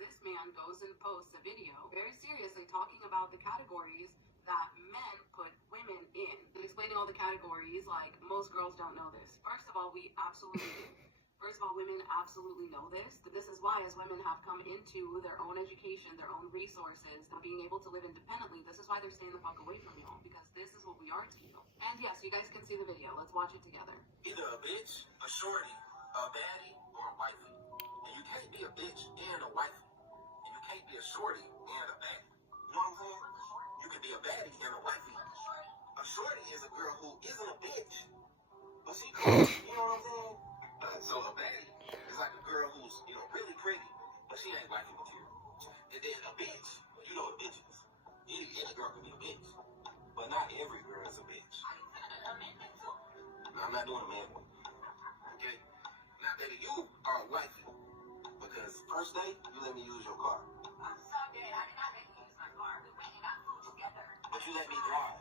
this man goes and posts a video very seriously talking about the categories that men put women in, and explaining all the categories like most girls don't know this. First of all, we absolutely do. First of all, women absolutely know this. This is why, as women have come into their own education, their own resources, being able to live independently, this is why they're staying the fuck away from y'all, because this is what we are to you. And yes, you guys can see the video. Let's watch it together. Either a bitch, a shorty, a baddie, or a wifey. And you can't be a bitch and a wifey. And you can't be a shorty and a baddie. You know what I'm saying? You can be a baddie and a wifey. A shorty is a girl who isn't a bitch, but she cool. You know what I'm saying? So a baddie is like a girl who's, really pretty, but she ain't wifey material. And then a bitch, you know what bitch is. Any girl can be a bitch, but not every girl is a bitch. No, I'm not doing a man. Okay? Now, baby, you are a wifey, because first day, you let me use your car. I'm sorry, I did not let you use my car. We went and got food together. But you let me drive.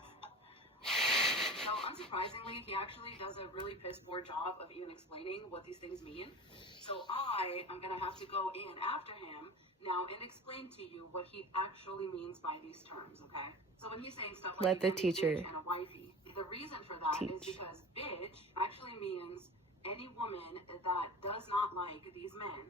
So, unsurprisingly, he actually does a really piss poor job of even explaining what these things mean. So I am going to have to go in after him now and explain to you what he actually means by these terms, okay? So when he's saying stuff like Let the teacher bitch and a wifey, the reason for that is because bitch actually means any woman that does not like these men,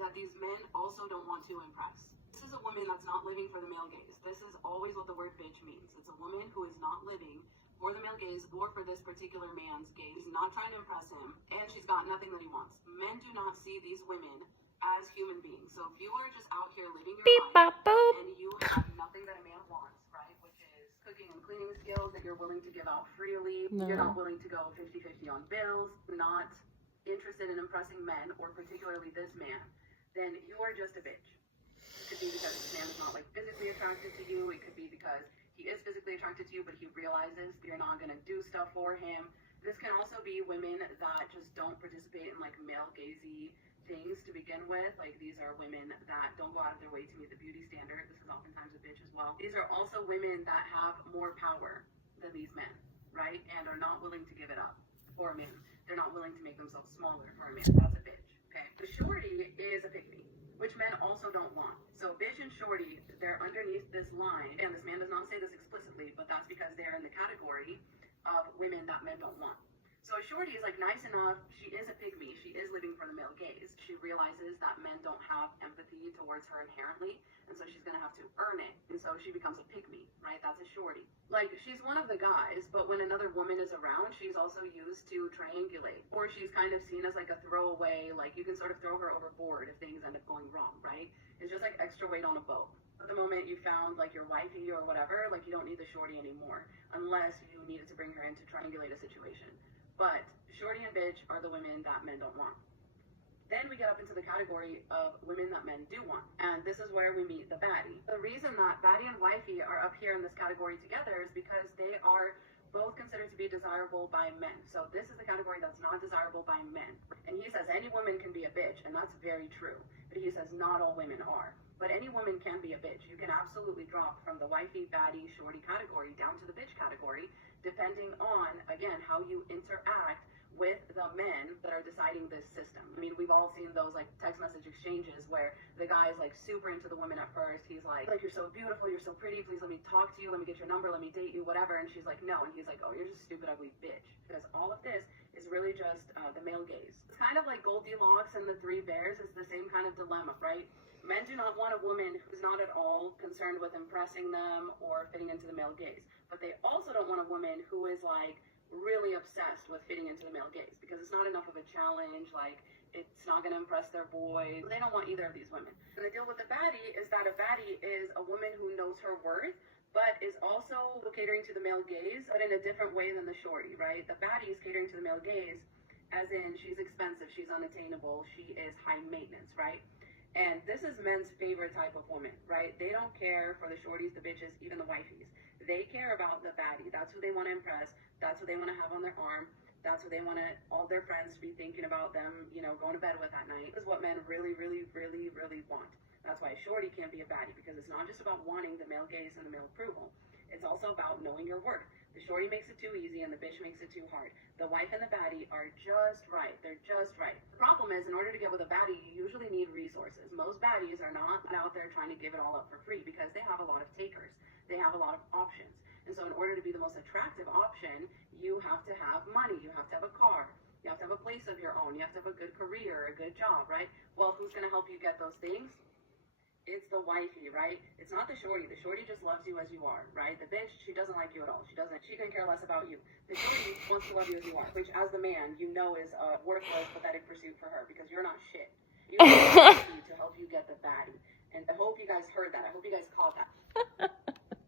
that these men also don't want to impress. This is a woman that's not living for the male gaze. This is always what the word bitch means. It's a woman who is not living for the male gaze or for this particular man's gaze. She's not trying to impress him, and she's got nothing that he wants. Men do not see these women as human beings. So if you are just out here living your life and you have nothing that a man wants, right, which is cooking and cleaning skills that you're willing to give out freely, you're not willing to go 50-50 on bills, not interested in impressing men, or particularly this man, then you are just a bitch. It could be because this man is not like physically attracted to you. It could be because he is physically attracted to you, but he realizes you're not going to do stuff for him. This can also be women that just don't participate in like male gazy things to begin with. Like these are women that don't go out of their way to meet the beauty standard. This is oftentimes a bitch as well. These are also women that have more power than these men, right? And are not willing to give it up for a man. They're not willing to make themselves smaller for a man. That's a bitch, okay? The shorty is a pick-me, which men also don't want. So bitch and shorty, they're underneath this line, and this man does not say this explicitly, but that's because they're in the category of women that men don't want. So a shorty is like nice enough, she is a pygmy, she is living for the male gaze. She realizes that men don't have empathy towards her inherently, and so she's gonna have to earn it, and so she becomes a pygmy, right? That's a shorty. Like, she's one of the guys, but when another woman is around, she's also used to triangulate, or she's kind of seen as like a throwaway, like you can sort of throw her overboard if things end up going wrong, right? It's just like extra weight on a boat. At the moment you found like your wifey or whatever, like you don't need the shorty anymore, unless you needed to bring her in to triangulate a situation. But shorty and bitch are the women that men don't want. Then we get up into the category of women that men do want. And this is where we meet the baddie. The reason that baddie and wifey are up here in this category together is because they are both considered to be desirable by men. So this is the category that's not desirable by men. And he says any woman can be a bitch, and that's very true. But he says not all women are. But any woman can be a bitch. You can absolutely drop from the wifey, baddie, shorty category down to the bitch category, depending on, again, how you interact with the men that are deciding this system. I mean, we've all seen those like text message exchanges where the guy's like super into the woman at first. He's like you're so beautiful, you're so pretty, please let me talk to you, let me get your number, let me date you, whatever. And she's like, no. And he's like, oh, you're just a stupid, ugly bitch. Because all of this is really just the male gaze. It's kind of like Goldilocks and the Three Bears. It's the same kind of dilemma, right? Men do not want a woman who's not at all concerned with impressing them or fitting into the male gaze. But they also don't want a woman who is like really obsessed with fitting into the male gaze, because it's not enough of a challenge, like it's not going to impress their boys. They don't want either of these women. And the deal with the baddie is that a baddie is a woman who knows her worth, but is also catering to the male gaze, but in a different way than the shorty, right? The baddie is catering to the male gaze, as in she's expensive, she's unattainable, she is high maintenance, right? And this is men's favorite type of woman, right? They don't care for the shorties, the bitches, even the wifeys. They care about the baddie. That's who they want to impress. That's who they want to have on their arm. That's who they want all their friends to be thinking about them, going to bed with at night. This is what men really, really, really, really want. That's why a shorty can't be a baddie, because it's not just about wanting the male gaze and the male approval. It's also about knowing your worth. The shorty makes it too easy and the bitch makes it too hard. The wife and the baddie are just right. They're just right. The problem is, in order to get with a baddie, you usually need resources. resources. Most baddies are not out there trying to give it all up for free because they have a lot of takers. They have a lot of options. And so in order to be the most attractive option, you have to have money. You have to have a car. You have to have a place of your own. You have to have a good career, a good job, right? Well, who's going to help you get those things? It's the wifey, right? It's not the shorty. The shorty just loves you as you are, right? The bitch, she doesn't like you at all. She couldn't care less about you. The shorty wants to love you as you are, which as the man, you know is a worthless, pathetic pursuit for her because you're not shit. You need to help you get the baddie. And I hope you guys heard that. I hope you guys caught that.